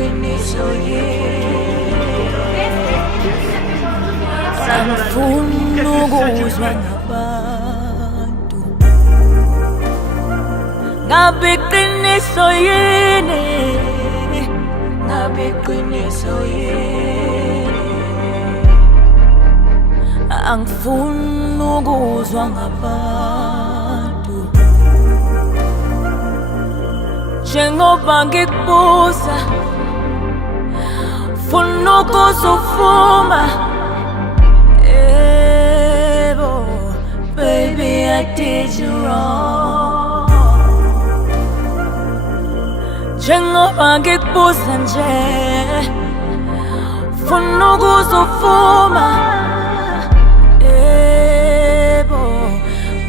Iqiniso, angifuni ukuzwa ngabantu. Ngabe iqiniso yini? Ngabe iqiniso yini? Angifuni ukuzwa ngabantu. Njengoba ngikubuza, funa ukuzuvuma. Baby, I did you wrong. Njengoba ngikubuza nje, funa ukuzuvuma.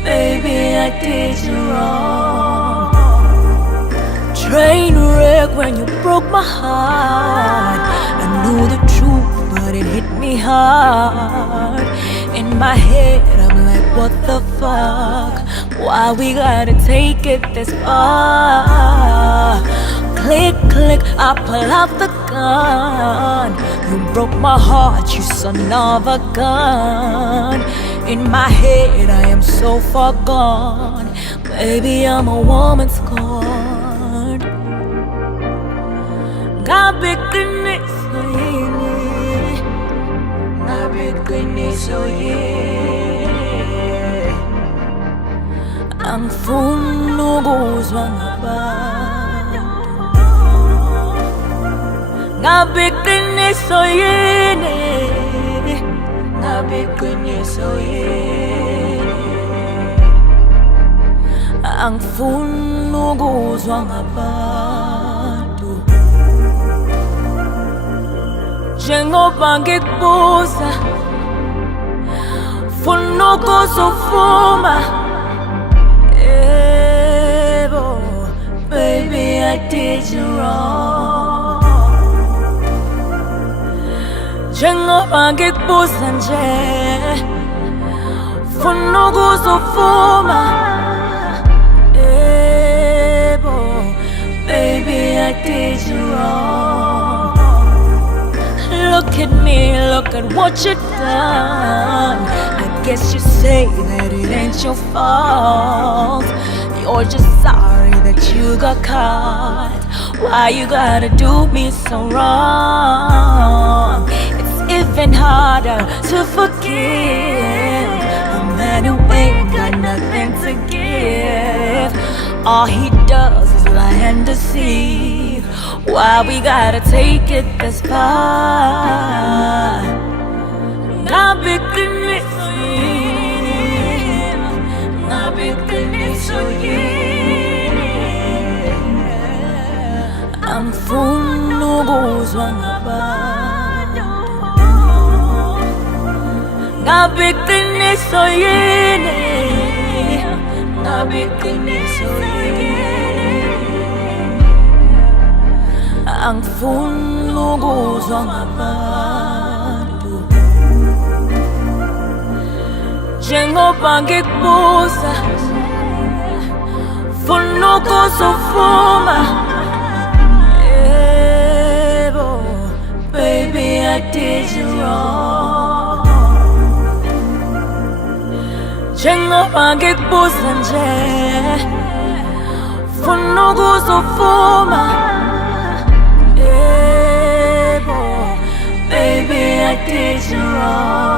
Baby, I did you wrong. Train wreck when you broke my heart. I knew the truth, but it hit me hard. In my head, I'm like, what the fuck? Why we gotta take it this far? Click, click, I pull out the gun. You broke my heart, you son of a gun. In my head, I am so far gone. Baby, I'm a woman scorned. Ngabe iqiniso yini? Ngabe iqiniso yini? Angifuni ukuzwa ngabantu. Ngabe iqiniso yini? Ngabe iqiniso yini? Angifuni ukuzwa ngabantu. Njengoba ngikubuza, funa ukuzuvuma. Baby, I did you wrong. Njengoba ngikubuza nje, funa ukuzuvuma. Baby, I did you wrong. Look at me, look at what you done. I guess you say that it ain't your fault. You're just sorry that you got caught. Why you gotta do me so wrong? It's even harder to forgive a man who ain't got nothing to give. All he does is lie and deceive. Why we gotta take it this far? Ngabe iqiniso yini? Ngabe iqiniso yini? Angifuni ukuzwa ngabantu. Ngabe iqiniso yini? Ngabe iqiniso yini? Angifuni ukuzwa ngabantu. Njengoba ngikubuza, funa ukuzuvuma. Baby, I did you wrong. Njengoba ngikubuza nje, funa ukuzuvuma. Baby, I did you wrong.